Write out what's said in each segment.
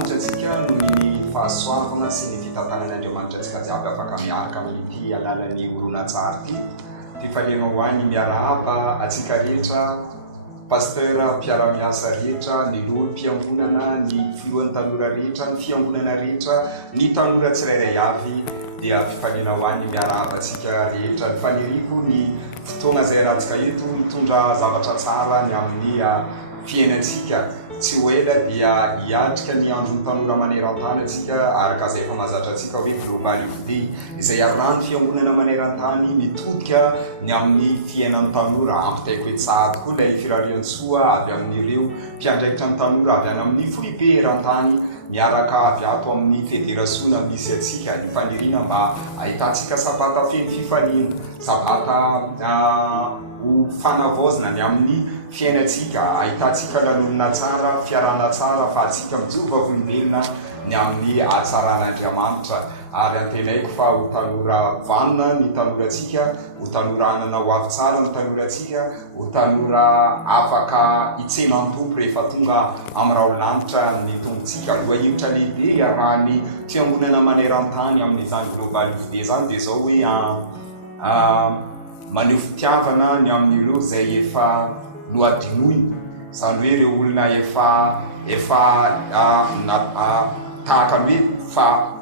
Andriamanitra antsika nohon'ny fahasoavana sy ny fitantanan'Andriamanitra antsika jiaby afaka miaraka amin'ity alalan'ny horonan-tsary ity. Fifaliana ho an'ny miarahaba antsika rehetra, pasteur mpiara-miasa rehetra, ny lolim-piangonana, ny filohan'ny tanora rehetra, ny fiangonana rehetra, ny tanora tsirairay avy dia fifaliana ho an'ny miarahaba antsika rehetra. Ny faniriko ny fotoana izay rahantsika eto mitondra zavatra tsara ny amin'ny fiainantsika. Tsy ho ela dia hiatrika ny andron'ny tanora maneran-tany antsika araka izay efa mahazatra antsika hoe global youth izay arahany fiangonana maneran-tany mitodika ny amin'ny fiainan'ny tanora. Ampitaiko hoe tsara tokoa ilay firarian-tsoa avy amin'ireo mpiandraikitra ny tanora avy any amin'ny foibe eran-tany miaraka avy ato amin'ny federasiona misy antsika. Ny faniriana mba ahitantsika sabata feno fifaliana, sabata ho fanavaozana ny amin'ny fiainantsika, ahitantsika lanonana tsara, fiarana tsara fa atsika mijova volombelona ny amin'ny hatsaran'Andriamanitra. Ary antenaiko fa ho tanora vanona ny tanorantsika, ho tanora anana ho avy tsara ny tanorantsika, ho tanora afaka hitsenan'ny tompo rehefa tonga amin'ny raolanitra ny tompontsika. Lohahevitra lehibe iarahany fiangonana maneran-tany amin'izany global youth izany dia izao hoe maneho fitiavana ny amin'ireo izay efa noadinoiny, izany hoe ireo olona efa tahaka ny hoe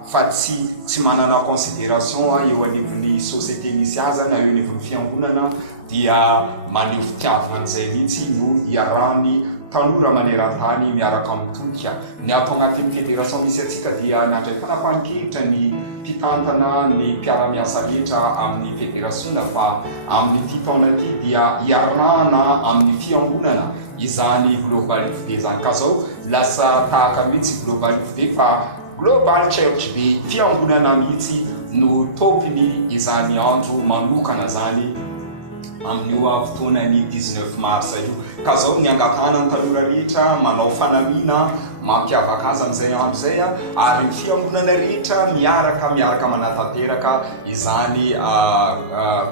fa tsy manana considération eo anivon'ny société misy azy na eo anivon'ny fiangonana, dia maneho fitiavana izay mihitsy no iarahany tanora maneran-tany miaraka mitodika. Ny ato agnatin'ny fédération misy antsika dia nandray fanapahan-kevitra ny mpitantana ny mpiara-miasa rehetra amin'ny fédérasiona fa amin'ity taona ity dia iarahana amin'ny fiangonana izany global youth izany. Ka zao lasa tahaka mihitsy global youth fa global church dia fiangonana mihitsy no tompony izany andro manokana zany amin'io fotoanany 19 mars io. Ka zao ny angatana ny tanora rehetra manao fanamiana mampiavaka azy amin'izay andro izay, ary ny fiangonana rehetra miaraka manatanteraka izany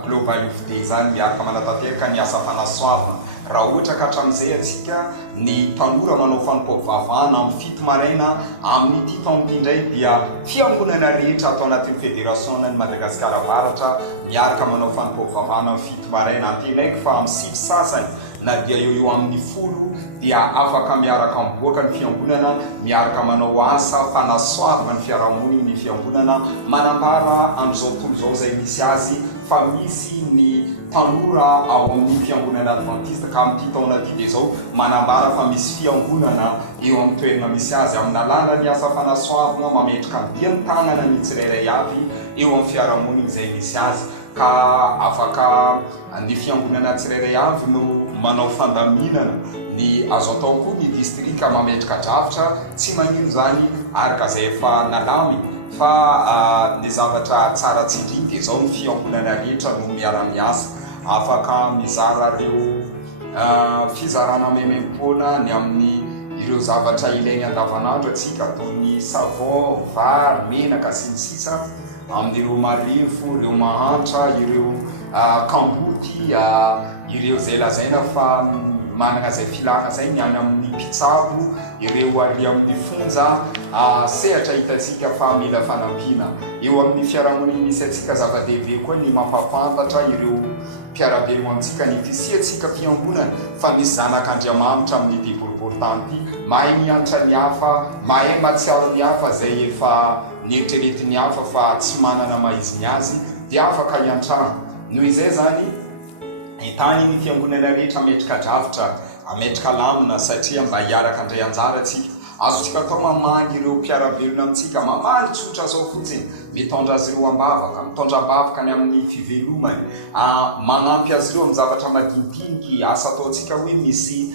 global youth izany, miaraka manatanteraka ny asa fanasoavana. Raha ohatra ka hatramin'izay antsika ny tanora manao fanompoam-pivavahana amin'ny fito maraina amin'ity taona indray dia fiangonana rehetra atao anatin'ny fédérationna ny Madagasikara Avaratra miaraka manao fanompoam-pivavahana amin'ny fito maraina. Antenaiko fa amin'ny sivy sasany na dia eo amin'ny folo dia afaka miaraka miboaka ny fiangonana, miaraka manao asa fanasoavana ny fiarahamoniny ny fiangonana, manambara amin'izao tontolo izao izay misy azy fa misy ny tanora ao amin'ny fiangonana adventiste. Ka amin'ity taona ity dia izao manambara fa misy fiangonana eo amin'ny toerana misy azy amin'ny alalan'ny asa fanasoavana, mametraka dia ny tanana ny tsirairay avy eo amin'ny fiarahamoniny izay misy azy. Ka afaka ny fiangonana tsirairay avy no manao fandaminana ny azo atao koa ny district mametraka drafitra tsy magnino zany araka izay efa nalamy fa ny zavatra tsara tsindriny dia izao ny fiangonana rehetra no miara-miasa afaka mizara ireo fizarana memem-pona ny amin'ny ireo zavatra ilainy andavanandro atsika toy ny savon, vary, menaka sy ny sisa, amin'ireo marefo, ireo mahantra, ireo kamboty, ireo zay lazaina fa manana zay filana zay ny any amin'ny mpitsabo, ireo ali amin'ny fonja, sehatra hitantsika fa mila fanampiana eo amin'ny fiarahamoniny misy antsika. Zava-dehibe koa ny mampafantatra ireo mpiarabelona amintsika ny fisiantsika fiangonana fa misy zanak'Andriamanitra amin'ny déboriboritany ity, mahay miantra ny hafa, mahay matsiaro ny hafa zay efa nieritreretiny hafa fa tsy manana maiziny azy dia afaka hiantrana. Noho izay zany hitany ny fiangonana rehetra ametraka drafitra, ametraka lamina satria mba hiaraka andray anjara atsika. Azontsika atao mamangy ireo mpiarabelona amintsika, mamaly tsotra zao fotsiny, mitondra azy ireo ambavaka, mitondra ambavaka ny amin'ny fivelomany, manampy azy ireo amin'ny zavatra madinidiniky. Asa ataontsika hoe misy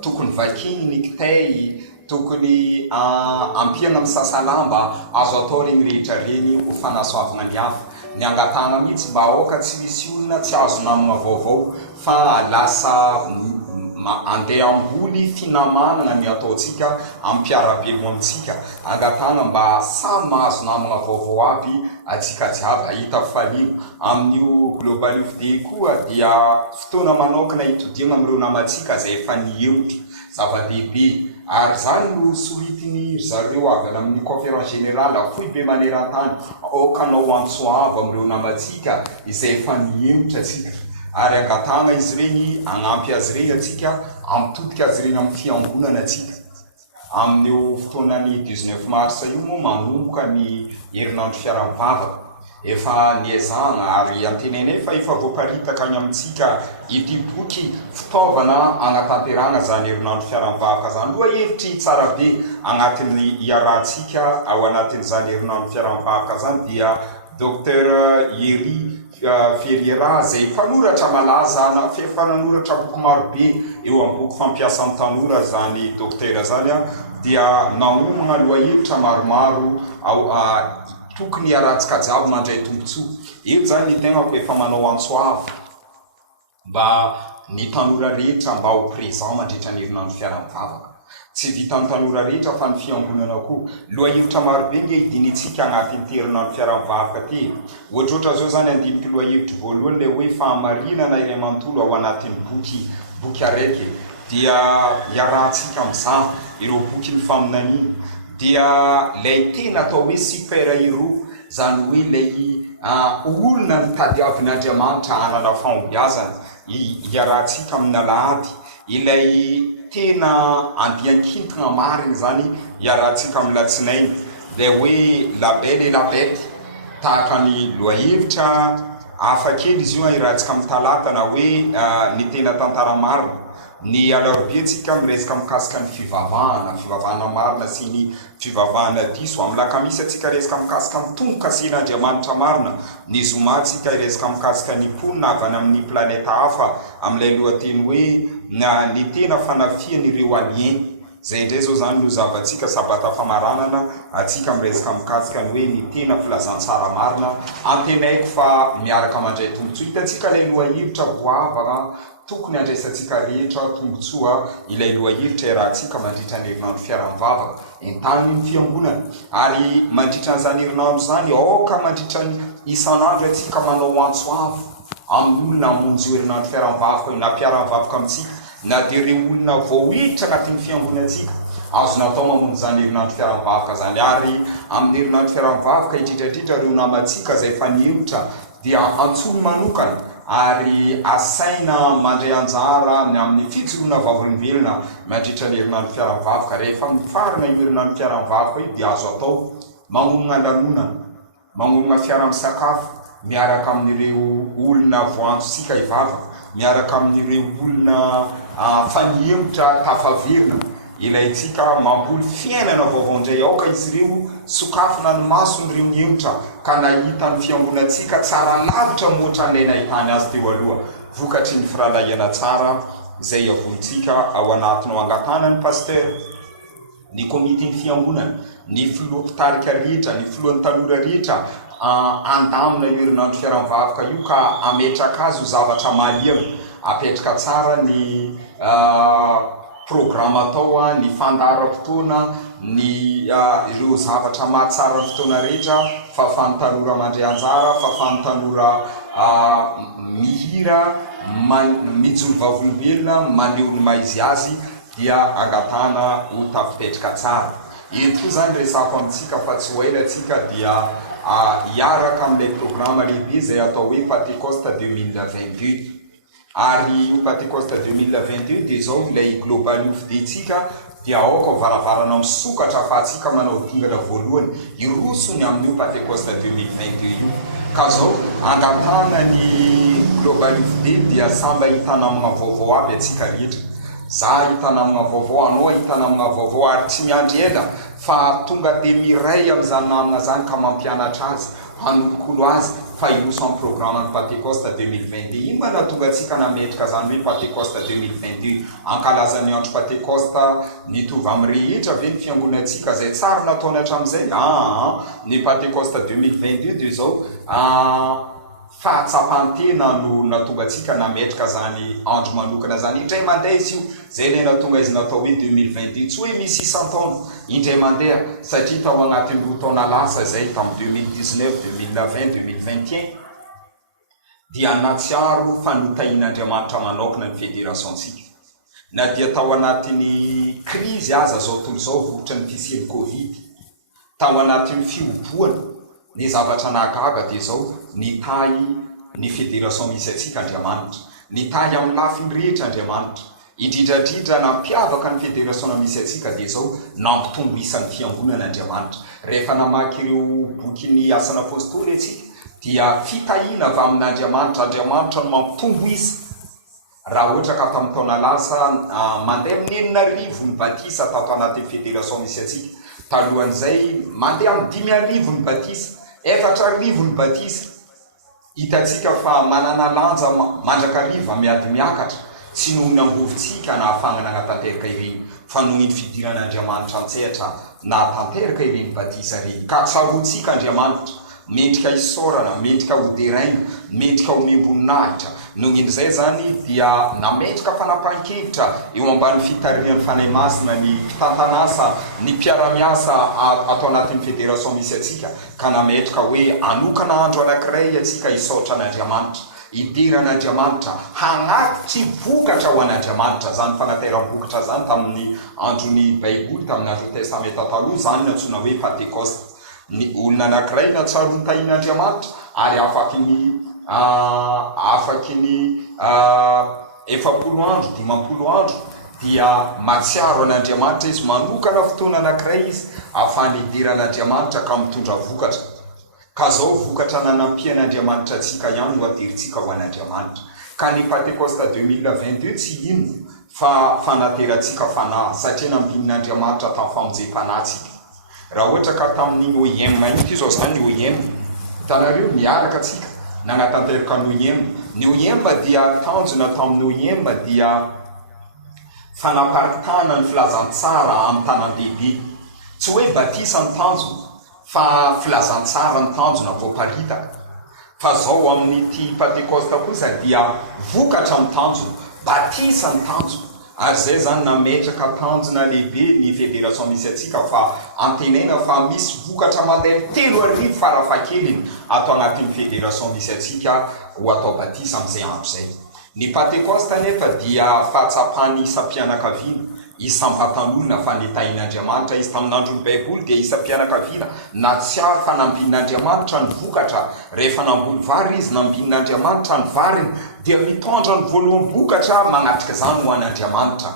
tokony vakiny ny kitay, tokony ampiana amin'ny sasalamba, azo atao regny rehetra reny ho fanasoavana ny hafa. Ny angatana mihitsy mba aoka tsy misy olona tsy azo namana vaovao fa lasa andeha ambony finamanana ny ataontsika amin'ny mpiarabelona amintsika. Angatana mba samy mahazo namana vaovao aby atsika jiaby. Ahita faliana amin'io global youth koa dia fotoana manokana hitodiana amin'ireo namantsika izay efa nihemotra zava-dehibe ary zany no soritiny zareo avy amin'ny conférence générale foy be maneran-tany okanao antsoavo am'ireo namatsika izay efa nihemotra atsika ary angatana izy regny agnampy azy regny atsika amitodika azy regny amin'ny fiangonana atsika amin'io fotoanany 19 mars io moa manomboka ny herinandro fiaraha-mivavaka efa niezana ary antenenay fa efa voaparitaka any amintsika ity boky fitaovana agnatanterana zany herinandro fiaraha-mivavaka zany loha hevitry tsara be agnatin'ny iarahantsika ao anatin'izany herinandro fiaraha-mivavaka zany dia docteur Yeri Ferreira zay mpanoratra malaza na fananoratra boky maro be eo amin'ny boky fampiasan'ny tanora zany docteur zany dia nanomagna lohahevitra maromaro tokony iarahantsika jiaby mandray tombontsoa. Eto zany ny tegnako efa manao antsoavo mba ny tanora rehetra mba ho présent mandritra ny herinandro fiaraha-mivavaka. Tsy vitan'ny tanora rehetra fa ny fiangonana koa. Lohahevitra maro be ny idinitsika agnatin'ny herinandro fiaraha-mivavaka ty. Ohatrohatra zao zany andiniky lohahevitry voalohany le hoe fahamarinana ilay manontolo ao anatin'ny boky araiky dia iarahantsika mizaha ireo boky ny faminaniny dia lay tena atao hoe super héros zany hoe lay olona nitadiavin'Andriamanitra hanana fahombiazana iarahantsika amin'ny alahady ilay tena andian-kintana mariny zany iarahantsika amin'ny latsinainy lay hoe la belle et la bête tahaka ny lohahevitra hafakely izy io iarahantsika amin'ny talata na hoe ny tena tantara marina ny alarobia tsika miresaka mikasika ny fivavahana marina sy ny fivavahana diso amin'ny lakamisy atsika resaka mikasika mitomboka asian'Andriamanitra marina ny zoma tsika resaka mikasika ny ponina avy any amin'ny planeta hafa amin'ilay lohateny hoe ny tena fanafian'ireo alien zay indray zao zany no zavatsika sabata famaranana atsika miresaka mikasika ny hoe ny tena filazantsara marina antenaiko fa miaraka mandray tombontsoa hitatsika ilay lohahevitra voavaka tokony andraisantsika rehetra tombotsoa ilay lohahevitra iarahantsika mandritra ny herinandro fiaraha-mivavaka entany ny fiangonana ary mandritra n'izany herinandro zany aoka mandritra ny isan'andro atsika manao antsoavo amin'ny olona hamonjy io herinandro fiaraha-mivavaka na mpiara-mivavaka amintsika na dia ireo olona voahiditra agnatin'ny fiangonantsika azo natao mamonjy zany herinandro fiaraha-mivavaka zany ary amin'ny herinandro fiaraha-mivavaka indrindradrindra ireo namatsika zay efa nihevitra dia antsolo manokana ary asaina mandray anjara amin'ny fijoroana vavolombelona mandritra ny herinandro fiaraha-mivavaka rehefa mifarana io herinandro fiaraha-mivavaka io dia azo atao magnonona lanonana magnonona fiara-misakafo miaraka amin'ireo olona voanjosika hivavaka miaraka amin'ireo olona fanihevitra tafaverina ilayntsika mamboly fiainana vaovaondray aoka izy ireo sokafona ny mason'ireo nihevitra ka nahita ny fiangonantsika tsara lavitra moatra n'ilay nahitany azy teo aloha vokatry ny firalahiana tsara izay avontsika ao anatinao angatana ny paster ny komite ny fiangonana ny filoha mpitarika rehetra ny filohan'ny tanora rehetra andamina io herinandro fiaraha-mivavaka io ka ametraka azy ho zavatra mahaliana apetraka tsara ny programa atao ny fandaharam-potoana ny ireo zavatra mahatsara ny fotoana rehetra fahafahan'ny tanora mandray anjara fahafahan'ny tanora mihira mijolo vavolombelona maneho ny maizy azy dia angatana ho tafipetraka tsara eto zany resako amintsika fa tsy hoaina atsika dia iaraka amin'ilay programa lehibe zay atao hoe Pentecoste 2022 ary io Pentecoste 2022 dia zao ilay global youth day tsika dia aoka varavarana misokatra fa atsika manao dingana voalohany irosony amin'io Pentecoste 2022 io ka zao angatana ny global youth day dia samba hitana amina vaovao aby atsika rehetra za hitana amina vaovao anao hitana amina vaovao ary tsy miandry ela fa tonga dia miray amin'izany namana zany ka mampianatra azy hanolokolo azy fa iroso amin'ny programme Pentecoste 2022 ino mana tonga atsika nametraka zany hoe Pentecoste 2022 ankalazany andro Pentecoste nitovy amin'ny rehetra ve ny fiangonantsika zay tsara nataony hatramin'izay ny Pentecoste 2022 dia zao fahatsapantena no natonga atsika nametraka zany andro manokana zany indray mandeha izy io zay ilay natonga izy natao hoe 2022 tsy hoe misy isan-taona indray mandeha satria tao agnatin'ny roa taona lasa zay tamin'ny 2019 2020 2021 dia natsiaro fanotahin'Andriamanitra manokana ny fédérationtsika na dia tao anatin'ny krizy aza zao tontolo zao vohitra ny fisian'ny covid tao anatin'ny fioboana ny zavatra nahagaga dia zao nitahy ny fédération misy atsika Andriamanitra, nitahy amin'ny lafiny rehetra Andriamanitra, indrindrandrindra nampiavaka ny fédération misy atsika dia zao nampitombo isan'ny fiangonana Andriamanitra. Rehefa namaky ireo boky ny asana apôstôly atsika dia fitahiana avy amin'Andriamanitra, Andriamanitra no mampitombo isa. Raha ohatra ka tamin'ny taona lasa mandeha amin'ny 9,000 ny batisa tato anatin'ny fédération misy atsika, talohan'izay mandeha amin'ny 5,000 ny batisa, 4,000 ny batisa. Hitatsika fa manana lanja mandrakariva miady miakatra, tsy nohony ambovintsika na ahafahana nanatanteraka ireny, fa nohony fidiran'Andriamanitra an-tsehatra na tanteraka ireny batisa ireny. Ka tsaroantsika Andriamanitra, mendrika isaorana, mendrika ho deraina, mendrika ho membonahitra. Nohon'izay zany dia nametraka fanapahan-kevitra eo ambany fitarian'ny fanahy masina ny mpitantanasa, ny mpiara-miasa atao anatin'ny fédération misy atsika, ka nametraka hoe anokana andro anankiray atsika isaotra an'Andriamanitra, idiran'Andriamanitra, hagnatitry vokatra ho an'Andriamanitra. Zany fanateram-bokatra zany tamin'ny andron'ny baiboly, tamin'ny andro testamenta taloha, zany nantsona hoe Pentecoste. Ny olona anankiray natsaro ny tahin'Andriamanitra ary afaky ny 70 andro 50 andro dia matsiaro an'Andriamanitra izy, manokana fotoana anankiray izy ahafahany idiran'Andriamanitra ka mitondra vokatra. Ka zao vokatra nanampian'Andriamanitra atsika ihany no ateritsika ho an'Andriamanitra. Ka ny Pentecoste 2022 tsy ino fa fanateratsika fanahy, satria nambinin'Andriamanitra tamin'ny famonjem-panahytsika. Raha ohatra ka tamin'ny OIM ity zao zany ny OIM, hitanareo miaraka atsika nanatanteraka ny OIM. Ny OIM dia tanjona tamin'ny OIM dia fanaparitana ny filazantsara amin'ny tanan-dehibe. Tsy hoe batisa ny tanjona, fa filazantsara ny tanjona voaparitaka. Fa zao amin'ity Pentecoste kosa dia vokatra ny tanjona, batisa ny tanjona. Ary zay zany nametraka tanjona lehibe ny fédération misy atsika fa antenaina fa misy vokatra mandeha 3,000 farafahakeliny atao anatin'ny fédération misy atsika ho atao batisa amin'izay andro zay. Ny Pentecoste nefa dia fahatsapany isam-pianakaviana, isam-batan'olona fa nitahin'Andriamanitra izy. Tamin'ny andron'ny baiboly dia isam-pianakaviana natsiaro fa nambinin'Andriamanitra ny vokatra. Rehefa namboly vary izy, nambinin'Andriamanitra ny variny, dia mitondra ny voalohany vokatra manatrika zany ho an'Andriamanitra.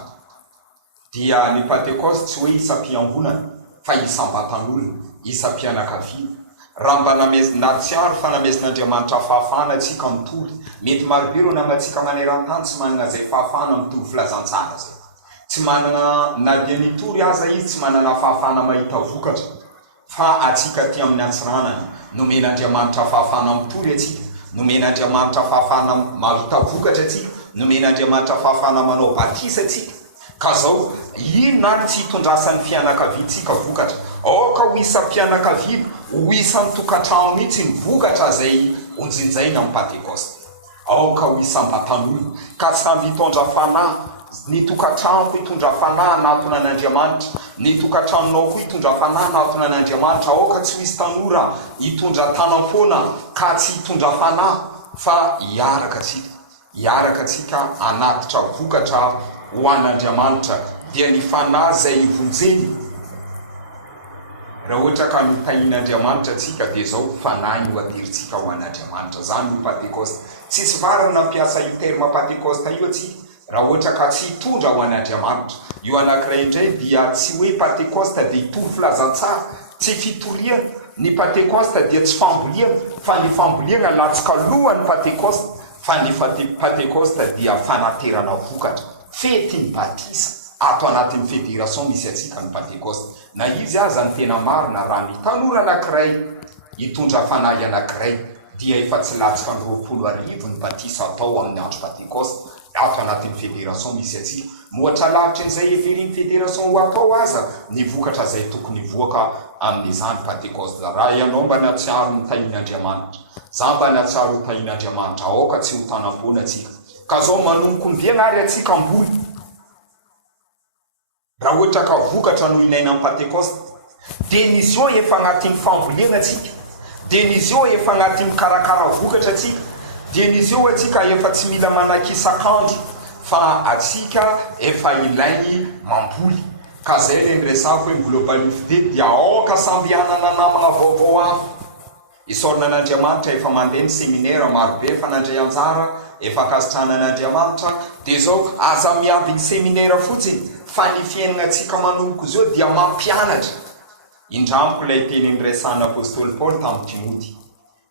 Dia ny Pentecoste tsy hoe isam-piangonana fa isam-batan'olona, isam-pianakaviana. Raha mba natsiaro fa namesin'Andriamanitra fahafahana atsika mitoly, mety marobe ireo namantsika maneran-tany tsy manana zay fahafahana mitovy filazantsara zay. Tsy manana na dia nitory aza izy tsy manana fahafahana mahita vokatra, fa atsika ty amin'ny antsiranana nomen'Andriamanitra fahafahana mitory atsika, nomen'Andriamanitra fahafahana mahita vokatra atsika, nomen'Andriamanitra fahafahana manao batisa atsika. Ka zao ino ary tsy hitondrasan'ny fianakaviantsika vokatra. Aoka ho isam-pianakaviana, ho isan'ny tokantrano mihitsy ny vokatra zay onjinjaina amin'ny Pentecoste. Aoka ho isam-batan'olona, ka samby hitondra fanahy. Ny tokantrano ko hitondra fanahy natona an'Andriamanitra, ny tokantranonao ko hitondra fanahy natona an'Andriamanitra. Aoka tsy misy tanora hitondra tanam-pona ka tsy hitondra fanahy, fa hiaraka atsika anatitra vokatra ho an'Andriamanitra. Dia ny fanahy zay ivonjeny raha ohatra ka mitahin'Andriamanitra atsika dia zao fanahy ho ateritsika ho an'Andriamanitra. Zany no Pentecoste. Tsisy variny nampiasa io terme Pentecoste io atsika raha ohatra ka tsy hitondra ho an'Andriamanitra. Io anankiray indray dia tsy hoe Pentecoste dia hitory filazantsara, tsy fitoriana. Ny Pentecoste dia tsy famboliana, fa ny famboliana latsaka lohan'ny Pentecoste. Fa ny Pentecoste dia fanaterana vokatra, fety ny batisa atao anatin'ny fédération misy atsika ny Pentecoste. Na izy aza ny tena marina raha ny tanora anankiray hitondra fanahy anankiray dia efa tsy latsaka ny 20,000 ny batisa atao amin'ny andro Pentecoste atao anatin'ny fédération misy atsika. Mohatra lavitra n'izay everiny fédération ho atao aza ny vokatra zay tokony voaka amin'izany Pentecoste. Raha ianao mba natsiaro ny tahin'Andriamanitra, za mba natsiaro ny tahin'Andriamanitra, aoka tsy ho tanam-pona atsika. Ka zao manomboky mbiana ary atsika amboly. Raha ohatra ka vokatra no ilaina amin'ny Pentecoste, dia nizy eo efa agnatin'ny famboliana atsika, dia nizy eo efa agnatin'ny karakara vokatra atsika, dia nizy eo atsika efa tsy mila manakisakandro, fa atsika efa ilay mamboly ka zay le miresako hoe global fide dia aoka samby anana namana vaovao avy isorina an'Andriamanitra efa mandeha ny seminaire marobe efa nandray anjara efa kasitrana an'Andriamanitra dia zao aza miavy ny seminaire fotsiny fa ny fiainagnantsika manomboka zao dia mampianatra indramiko ilay tenin'ny resan'ny apôstôly Paul tamin'ny Timoty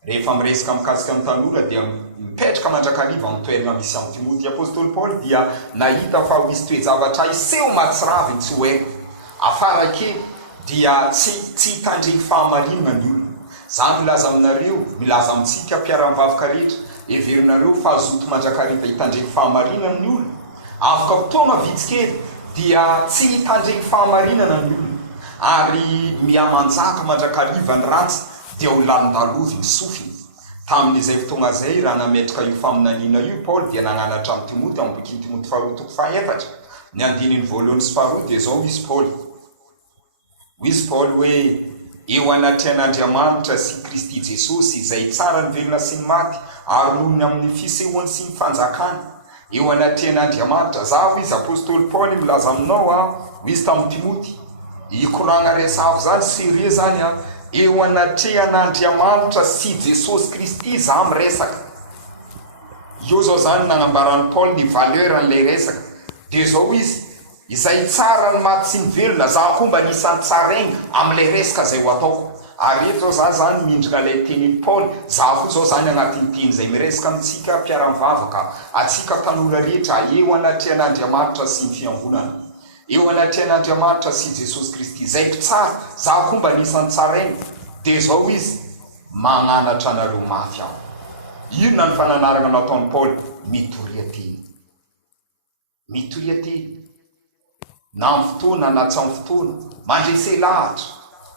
rehefa miresaka mikasika amin'ny tanora dia mipetraka mandrakariva amin'ny toerana misy amin'ny Timoty. Apôstôly Paul dia nahita fa ho isy toe-javatra iseho mahatsiraviny tsy hoeko afarake dia tsy hitandreny fahamarinana ny olona. Za milaza aminareo, milaza amintsika mpiara-mivavaka rehetra, heverinareo fa azoto mandrakariva hitandreny fahamarinana ny olona. Afaka fotoana vitsikely dia tsy hitandreny fahamarinana ny olona ary miamanjaka mandrakariva ny ratsy dia ho lalondalovy ny sofiny. Tamin'izay fotoana zay raha nametraka io faminaniana io Paul dia nananatra amin'ny Timoty amin'ny bokin'ny Timoty 2:4 ny andininy voalohany sy faharoa dia zao izy Paul hoe eo anatrehan'Andriamanitra sy Kristy Jesosy izay tsara ny velona sy ny maty ary nohony amin'ny fisehoany sy ny fanjakany. Eo anatrehan'Andriamanitra zavo izy apôstôly Paul milaza aminao izy tamin'ny Timoty ikoragna resafo zany serie zany eo anatrehan'Andriamanitra sy Jesosy Kristy za miresaka. Io zao zany nagnambaran'ny Paul ny valeur n'ilay resaka dia zao izy izay tsara ny maty sy ny velona za koa mba nisan'ny tsara egny amin'ilay resaka zay ho ataoko. Ary eto zao za zany mindrina ilay tenin'ny Paul za koa zao zany agnatin'ny teny zay miresaka amintsika mpiara-mivavaka atsika tanora rehetra eo anatrehan'Andriamanitra sy ny fiangonana. Eo anatrehan'Andriamanitra sy Jesosy Kristy zay tsara za koa mba nisan'ny tsara egny dia zao izy magnanatra anareo mafy aho. Inona ny fananarana nataon'ny Paul? Mitoria teny na amin'ny fotoana na tsy amin'ny fotoana, mandresy lahatra,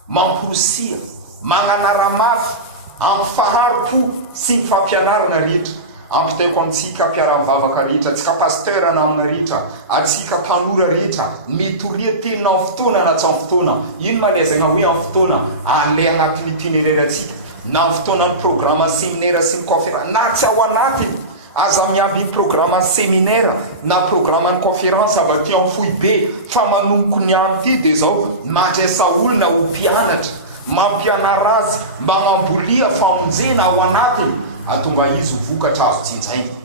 mamporosia, magnanara mafy amin'ny faharom-po sy ny fampianarana rehetra. Ampitaiko antsika mpiara-mivavaka rehetra, atsika pasteur namana rehetra, atsika tanora rehetra, mitoria teny na amin'ny fotoana na tsy amin'ny fotoana. Ino malezagna hoe amin'ny fotoana an'ilay agnatin'ny itinéraire atsika, na amin'ny fotoana ny programme séminaire sy ny conférence na tsy ao anatiny aza miavy ny programme séminaire na programme ny conférence avy aty amin'ny fohy be fa manomboko ny any ty dia zao mandresa olona ho mpianatra, mampianara azy, magnambolia famonjena ao anatiny atonga izy ho vokatra azo tsinjaina.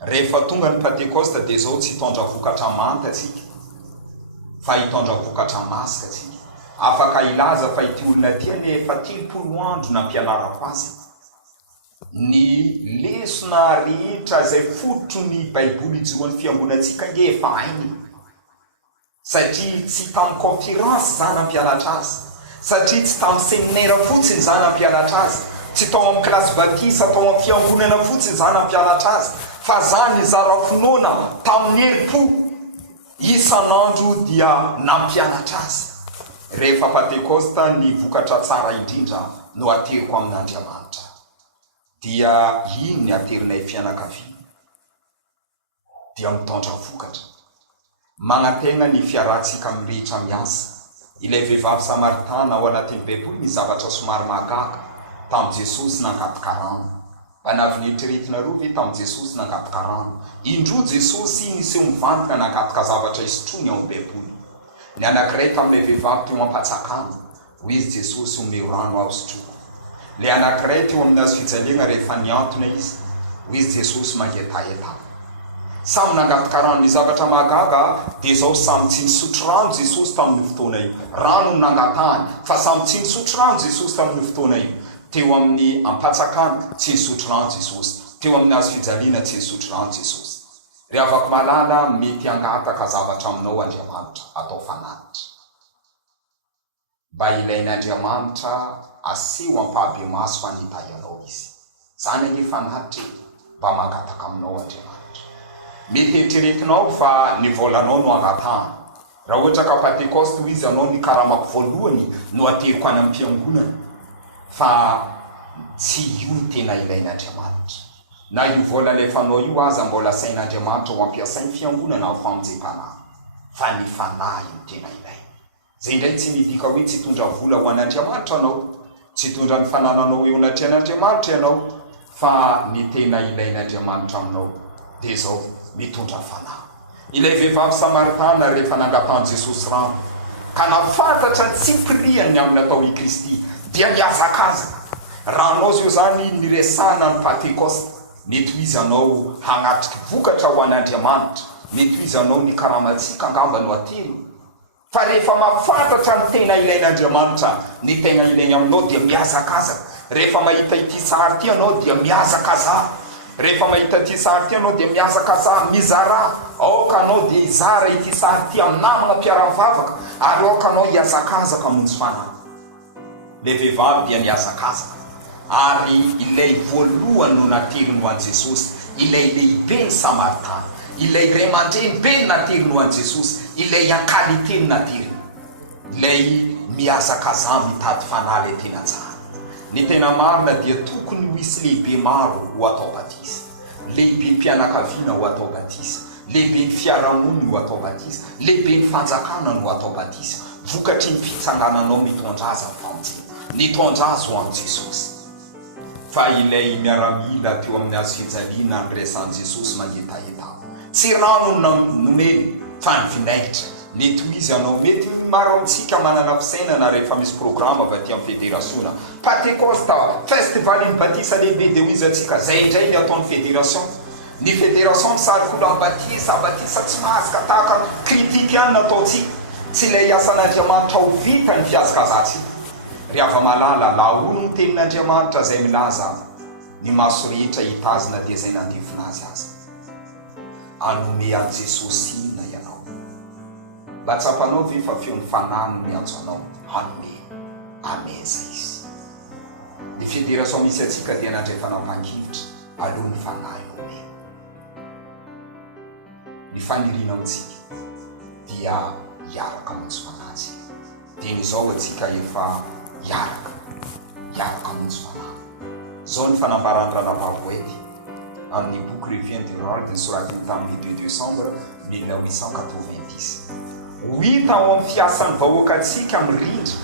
Rehefa tonga ny Pentecoste dia zao tsy hitondra vokatra manta atsika fa hitondra vokatra masika atsika. Afaka ilaza fa ity olona ty efa 30 andro nampianarako azy. Ny lesona rehetra zay fototro ny baiboly ijoan'ny fiangonantsika nge efa hainy satria tsy tamin'ny conférence za nampianatra azy, satria tsy tamin'ny séminaire fotsiny za nampianatra azy, tsy tao amin'ny classe baptiste tao amin'ny fiangonana fotsiny za nampianatra azy, fa za nizara finoana tamin'ny heri-po isan'andro dia nampianatra azy. Rehefa Pentecoste ny vokatra tsara indrindra no ateriko amin'Andriamanitra dia iny aterinay fianakaviana dia mitondra vokatra magnategna ny fiarantsika mirehitra miasa. Ilay vehivavy Samaritana ao anatin'ny baiboly ny zavatra somary mahagaga tamin'ny Jesosy nangatika rano. Mba navineritriretinareo ve tamin'ny Jesosy nangatika rano? Indro Jesosy niseho mivantana nangatika zavatra isotrony ao amin'ny baiboly. Ny anankiray tamin'ilay vehivavy teo am-patsakana ho izy Jesosy omeo rano aho sotroko. Le anankiray teo amin'ny azo fijaliana rehefa niantona izy ho izy Jesosy mangetaeta. Samy nangatika rano ny zavatra mahagaga dia zao samy tsy nisotro rano Jesosy tamin'ny fotoana io. Rano no nangatahany fa samy tsy nisotro rano Jesosy tamin'ny fotoana io. Teo amin'ny ampatsakana tsy nisotro rano Jesosy, teo amin'ny azo fijaliana tsy nisotro rano Jesosy. Ry avako malala mety angataka zavatra aminao Andriamanitra atao fanatitra. Mba ilain'Andriamanitra aseho ampahabe maso fanita ianao izy. Zany ange fanatitra mba mangataka aminao Andriamanitra. Mety eritreretinao fa ny volanao no angatahana. Raha ohatra ka Pentecoste ho izy anao ny karamako voalohany no ateriko any amin'ny fiangonana. Fa tsy io ny tena ilain'Andriamanitra. Na io vola alefanao io aza mbola sain'Andriamanitra ho ampiasainy fiangonana ho famonjam-panahy. Fa ny fanahy io tena ilaina. Zay indray tsy midika hoe tsy hitondra vola ho an'Andriamanitra anao, tsy hitondra ny fanananao eo anatrehan'Andriamanitra ianao, fa ny tena ilain'Andriamanitra aminao dia zao mitondra fanahy. Ilay vehivavy Samaritana rehefa nangatany Jesosy rano ka nafantatra ny tsy piriany amin'ny atao i Kristy dia miazakazaka. Ranonao zio zany niresana ny Pentekoste, mety ho izy anao hanatriky vokatra ho an'Andriamanitra, mety ho izy anao ny karamatsika angamba no atelo. Fa rehefa mafantatra ny tena ilain'Andriamanitra, ny tena ilainy aminao dia miazakazaka. Rehefa mahita ity sary ty anao dia miazakaza. Rehefa mahita ity sary ty anao dia miazakaza, mizara. Aoka anao dia izara ity sary ty aminamagna mpiara-mivavaka, ary aoka anao hiazakazaka monjy fanahy. Le vehivavy dia niazakazaka, ary ilay voalohany no nateriny ho an'i Jesosy, ilay lehibe ny Samaritana, ilay ray aman-dreny be ny nateriny ho an'i Jesosy, ilay an-kalite ny nateriny, ilay miazakaza mitady fanahy ilay tena tsara. Ny tena marina dia tokony ho isy lehibe maro ho atao batisa, lehibe mpianakaviana ho atao batisa, lehibe ny fiarahamoniny ho atao batisa, lehibe ny fanjakana no atao batisa, vokatry ny fitsangananao mitondra azy amin'ny famonjena, nitondra azy ho amin'i Jesosy. Fa ilay miaramila teo amin'ny azo fijaliana ny resan'i Jesosy mangetaheta, tsy rano nomeny fa ny vinaigitra. Mety ho izy anao, mety maro amintsika manana fisainana rehefa misy programa avy aty amin'ny federasiona, Pentecoste, festivalin'ny batisa lehibe dia ho izy atsika, zay indray ny ataon'ny federation. Ny federation misarikolo amin'ny batisa tsy masaka tahaka kritika ihany nataontsika, tsy ilay asan'Andriamanitra ho vita ny fiazakazatsika. Ry hava-malala, laolo ny tenin'Andriamanitra zay milaza ny maso rehetra hitazina dia zay nandevina azy azy. Anome an'i Jesosy inona ianao? Mba tsapanao ve fa feo ny fanahy no miantso anao hanome, ameza izy. Ny federation misy atsika dia nandray fanampan-kevitra aloha ny fanahy nome. Ny faniriana amintsika dia hiaraka monjy fanahy atsika. Dia n'izao atsika efa hiaraka monjy fanahy. Zao ny fanambarany Ranavavoety amin'ny boky Le Vient de Rôle nosoratiny tamin'ny 2 décembre 1890. Ho hita ao amin'ny fiasan'ny vahoakantsika mirindra,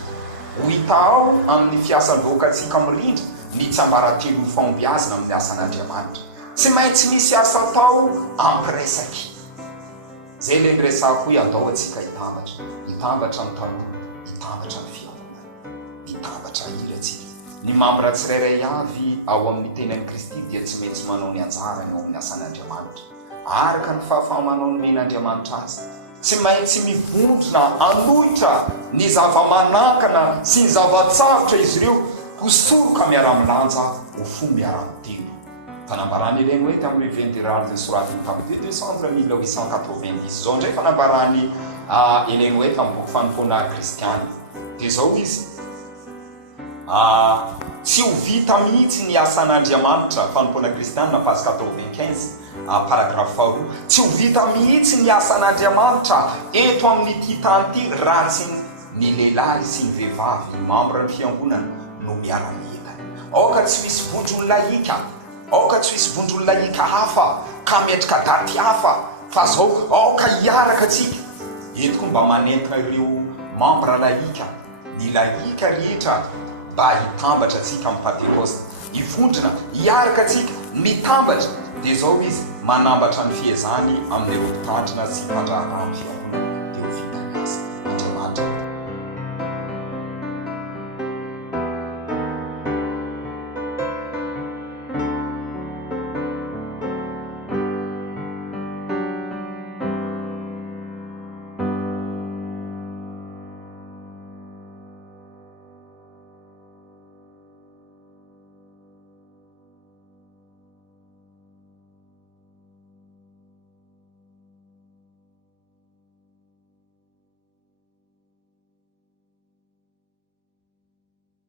ho hita ao amin'ny fiasan'ny vahoakantsika mirindra ny tsiambaratelo ny fahombiazana amin'ny asan'Andriamanitra. Tsy maintsy misy asa atao ampiresaky. Zay ilay miresako hoe atao atsika hitambatra ny tanora, hitambatra ny fiangonana, hitambatra ira atsika. Ny mambra tsirairay avy ao amin'ny tenan'i Kristy dia tsy maintsy manao ny anjarany ao amin'ny asan'Andriamanitra, araka ny fahafahamanao ny men'Andriamanitra azy. Tsy maintsy mivondrona anohitra ny zava-manakana sy ny zava-tsarotra izy ireo, ho soroka miara-milanja ho fo miara-mitelo. Fanambarany ireny hoe tamin'ny 20 rano nosoratiny tamin'ny 2 décembre 1890. Zao indray fanambarany ireny hoe tamin'ny boky fanompoana kristiana. Dia zao izy, tsy ho vita mihitsy ny asan'Andriamanitra, fanompoana kristiana page 95 paragraphe 2, tsy ho vita mihitsy ny asan'Andriamanitra eto amin'ity tany ity raha tsy ny lehilahy sy ny vehivavy mambra ny fiangonana no miaramila. Aoka tsy misy vondron-laika, aoka tsy misy vondron-laika hafa ka metrika daty hafa, fa zao aoka hiaraka atsika. Eto koa mba manentana ireo mambra laika, ny laika rehetra mba hitambatra atsika amin'ny Pentecoste, hivondrona, hiaraka atsika, mitambatra. Dia zao izy manambatra ny fiezany amin'ny mpitandrina sy mpandraharaha amin'ny fiangonana.